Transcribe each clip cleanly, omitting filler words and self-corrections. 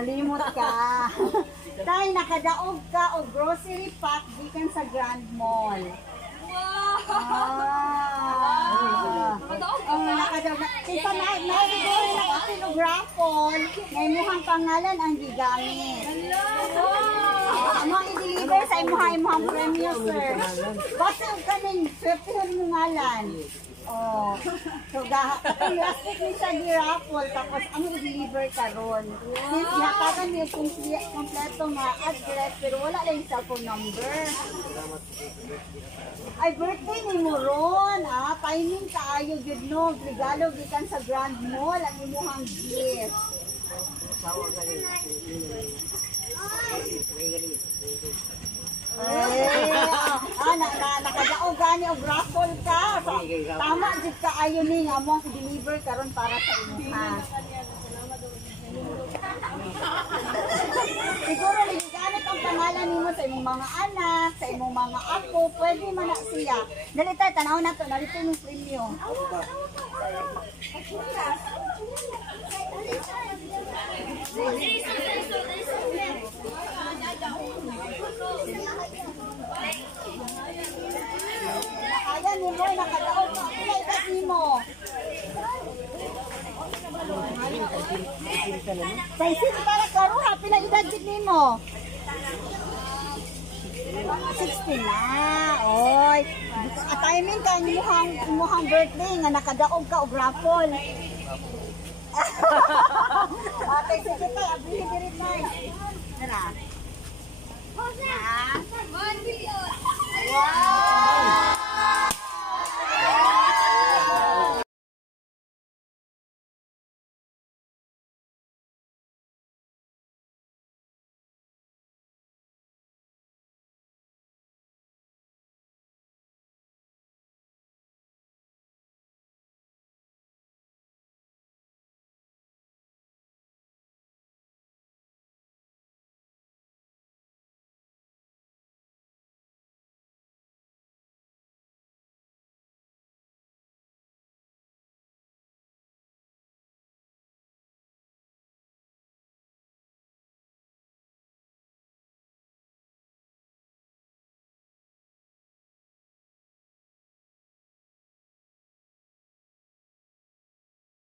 Malimot ka. Tay, nakadaog ka o grocery pack gikan sa Grand Mall. Nakadaog. Kisa na-regoy na raffle, na imuhang pangalan ang gigamit. Among i-deliver sa imuhang premyo, sir. Basta ka ng swerte mo ngalan. Oh, so last week ni sa raffle, tapos ang i-deliver ka ron. Since ihatagan niyo kompleto nga address, pero wala lang yung cellphone number. Ay, birthday ni mo ron, timing kaayo yun no, regalo gikan sa Grand Mall, ang imuhang gift. Nakadaog gani og raffle ka. Tama jud ka ayo ni nga mo deliver karon para sa imuha. Siguro ligamit ang pangalan nimo sa imong mga anak, sa imong mga apo, pwede man na siya. Dali tay tanaw na to, narito yung premyo. Ayan ni mo, nakadaog ka. Pila edad ni mo? Sa isip para karuha, pila edad ni mo? 16 na. Oy, timing ka imuhang birthday nga nakadaog ka og raffle. Ate, sige tayo, abrihin diri tayo. Tara. Wow!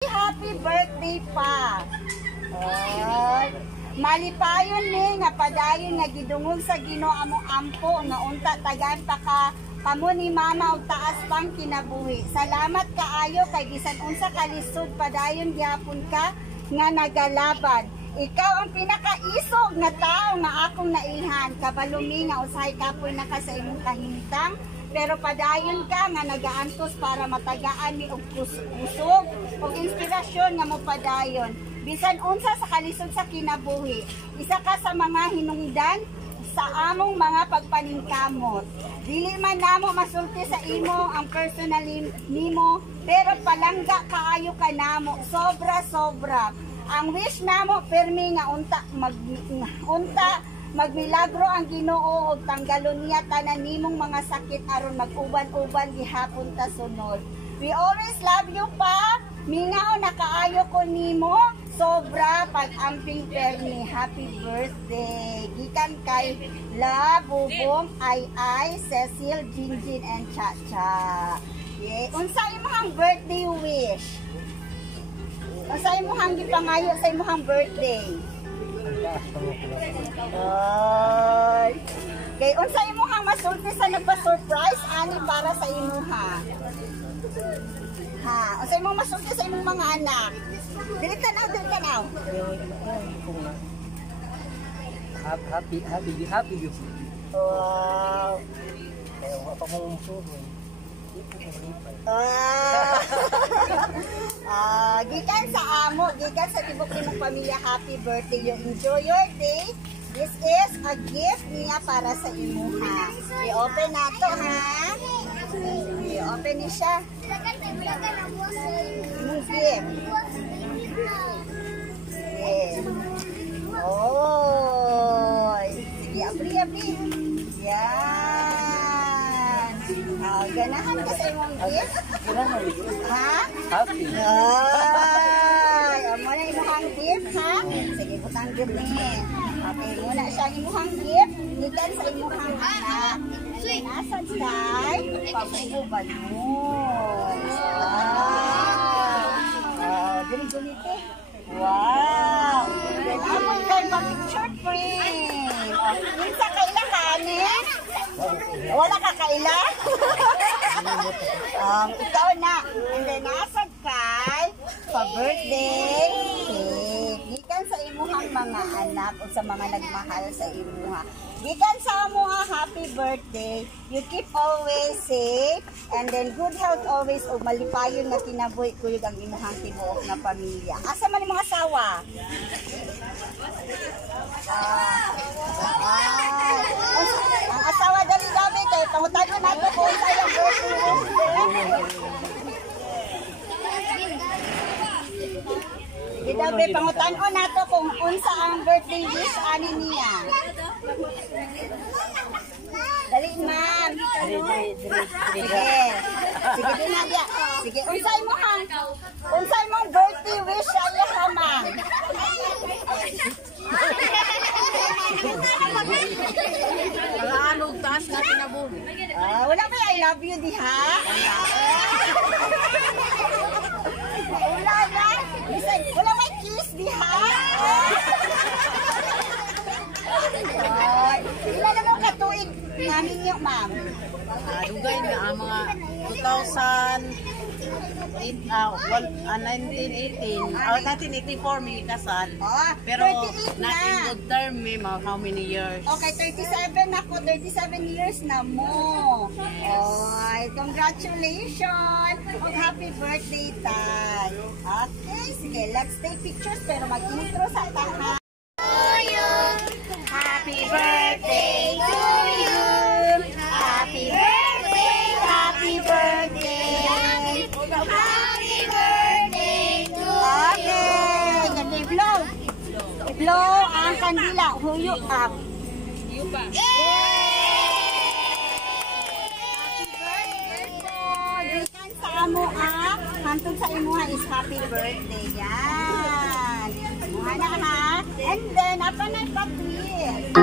Happy birthday pa. Malipayon ni nga padayon nga gidungog sa Ginoo among ampo nga unta tagan pa ka kamo ni mama og taas pang kinabuhi. Salamat kaayo kay bisan unsa ka lisod padayon gyapon ka nga nagalaban. Ikaw ang pinakaisog nga tao nga akong nailhan. Kabalumi nga usahay kapoy na ka sa imong kahimtang. Pero padayon ka nga nagaantos para matagaan ni og kusog og inspirasyon nga mo padayon. Bisan unsa sa kalisod sa kinabuhi, isa ka sa mga hinungdan sa among mga pagpaningkamot. Dili man namo masulti sa imo ang personal nimo, pero palangga kaayo ka namo, sobra-sobra. Ang wish namo permi nga unta magmilagro ang Ginoo og tanggalon niya tanan nimong mga sakit aron mag-uban-uban gihapon ta sunod. We always love you pa. Mingaw na kaayo ko nimo. Sobra pag-amping permi. Happy birthday. Gikan kay La, Bubong, Ay, Cecil, Jinjin, and Chacha. Yeah. Unsa imong birthday wish? Unsa imong gipangayo sa imong birthday? Kay unsa imong masulti sa nagpa-surprise ani para sa imuha? Ha, unsa imong masulti sa imong mga anak? Dili tanaw. Happy you. Wow. Kaya pa mo umusubo. Gikan sa amo, gikan sa tibok nimong pamilya, happy birthday. You enjoy your day. This is a gift niya para sa imuha. I-open nato ha. I-open ni siya. Gift. Oh, sige, abri. Yan. Ganahan ka sa imong gift? Ha? Happy. Ay, amo na imong gift ha? Sige, butang Gani. Okay, muna siya imuhang gift. Gikan sa imuhang anak. Nasad kay pabuo balon. Dili gunite. Wow! Then amon kay picture frame. Isa kaila kanin? Wala ka kaila? Ikaw na. And then nasad kay pa-birthday cake. Gikan sa imuhang mga anak o sa mga nagmahal sa imuha. Gikan sa amuha, happy birthday. You keep always safe and then good health always o malipayon na kinabuhi kuyog ang imuhang tibuok na pamilya. Asa man yung mga asawa? Ang asawa dali-dami kay pangutago nato kung sa yung birthday. Dabe pangutan-on nato kung unsa ang birthday wish ani niya. Dali ma'am. Sige. Sige din na dia. Sige, unsay mo hang? Unsay mong birthday wish ani ka ma'am? Ano taas na kinabuhi? Wala ba I love you diha? Wala na. Listen, wala may kiss diha. Ilan naman katuig namin niyo, ma'am? Dugay na ang mga 1984 may kasal. Pero 38 not in na. good term may mga how many years? Okay, 37 ako. 37 years na mo. Ay, congratulations! Oh, happy birthday, Tay. Okay, sige. Let's take pictures pero mag-intro sa tahan. Happy birthday to you. Happy birthday, happy birthday. Happy birthday to you. Okay, ganyan blow. Blow ang kandila. Huyo up. Gikan sa amo hantod sa imuha is happy birthday. Yan. Muha na ha. And then, apa na pa twist.